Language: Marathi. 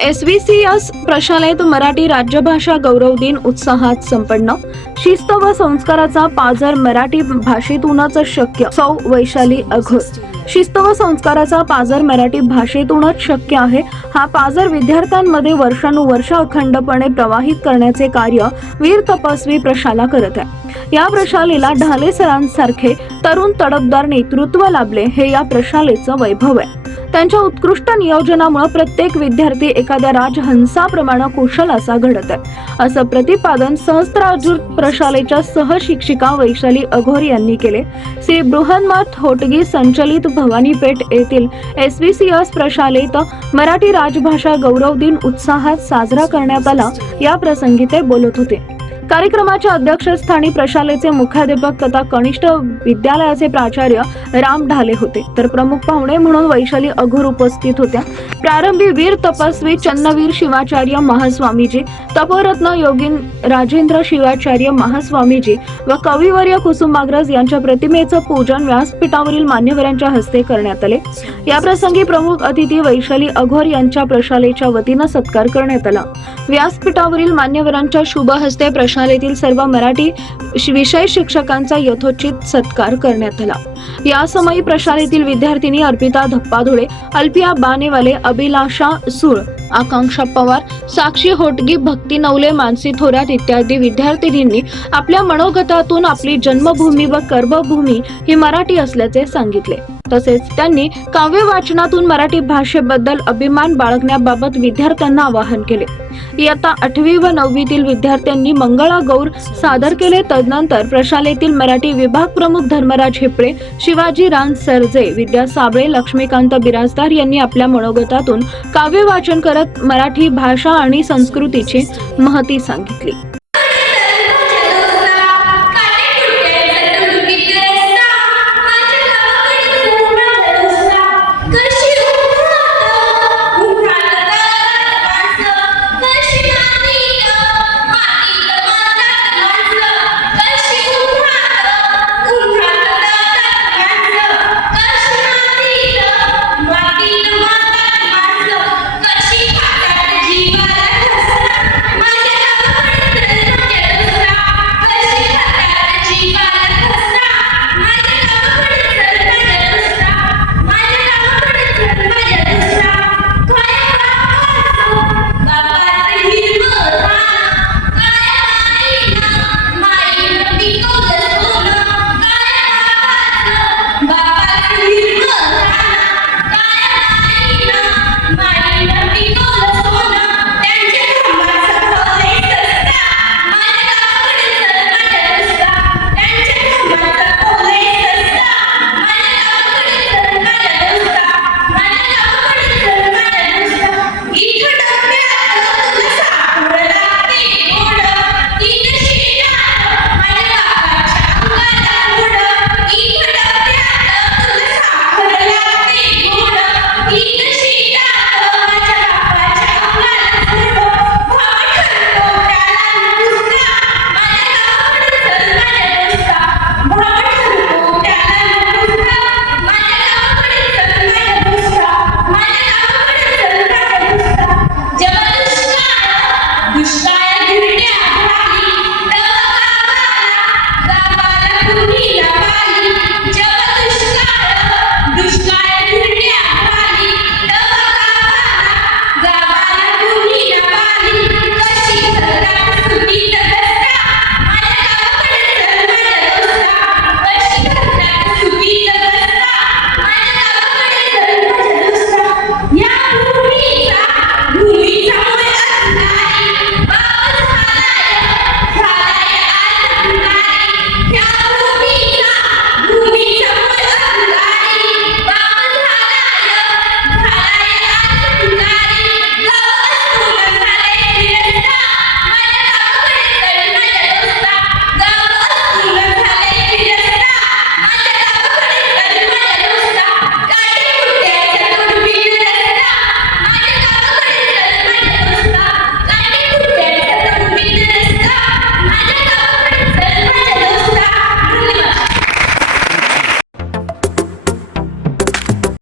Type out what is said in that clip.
एस व्ही सी एस प्रशालेत मराठी राज्यभाषा गौरव दिन उत्साहात संपन्न. शिस्त व संस्काराचा पाजर मराठी भाषेतूनच शक्य सौ वैशाली अघोर शिस्त व संस्काराचा पाजर मराठी भाषेतूनच शक्य आहे. हा पाझर विद्यार्थ्यांमध्ये वर्षानुवर्ष अखंडपणे प्रवाहित करण्याचे कार्य वीर तपस्वी प्रशाला करत आहे. या प्रशालेला ढाले सरांसारखे तरुण तडफदार नेतृत्व लाभले हे या प्रशालेचं वैभव आहे. त्यांच्या उत्कृष्ट नियोजनामुळे प्रत्येक विद्यार्थी एखाद्या राजहंसाप्रमाणे कुशल असा घडत आहे. असं प्रतिपादन सहस्त्रार्जुन प्रशालेच्या सहशिक्षिका वैशाली अघोर यांनी केले. श्री बृहन्मठ होटगी संचलित भवानीपेठ येथील एस व्ही सी एस प्रशालेत मराठी राजभाषा गौरव दिन उत्साहात साजरा करण्यात आला. या प्रसंगी ते बोलत होते. कार्यक्रमाच्या अध्यक्षस्थानी प्रशालेचे मुख्याध्यापक तथा कनिष्ठ विद्यालयाचे प्राचार्य राम ढाले होते. तर प्रमुख पाहुणे म्हणून वैशाली अघोर उपस्थित होत्या. प्रारंभी वीर तपस्वी चन्नवीर शिवाचार्य महास्वामीजी तपोरत्न योगीन राजेंद्र शिवाचार्य महास्वामीजी व कविवर्य कुसुमाग्रज यांच्या प्रतिमेचं पूजन व्यासपीठावरील मान्यवरांच्या हस्ते करण्यात आले. या प्रसंगी प्रमुख अतिथी वैशाली अघोर यांच्या प्रशालेच्या वतीनं सत्कार करण्यात आला. व्यासपीठावरील मान्यवरांच्या शुभ हस्ते शाळेतील सर्व मराठी श- विषय शिक्षकांचा यथोचित सत्कार करण्यात आला. या समयी प्रशालेतील विद्यार्थिनी अर्पिता धप्पाधुळे अल्पिया बानेवाले अभिलाषा सूळ आकांक्षा पवार साक्षी होटगी भक्ती नवले मानसी थोरात इत्यादी विद्यार्थिनींनी आपल्या मनोगतातून आपली जन्मभूमी व कर्मभूमी ही मराठी असल्याचे सांगितले. तसेच त्यांनी काव्य वाचनातून मराठी भाषेबद्दल अभिमान बाळगण्याबाबत विद्यार्थ्यांना आवाहन केले. इयत्ता आठवी व नववीतील विद्यार्थ्यांनी मंगळा गौर सादर केले. तदनंतर प्रशालेतील मराठी विभाग प्रमुख धर्मराज हिपळे शिवाजी रान सरजे विद्या साबळे लक्ष्मीकांत बिराजदार यांनी आपल्या मनोगतातून काव्य वाचन करत मराठी भाषा आणि संस्कृतीची महती सांगितली.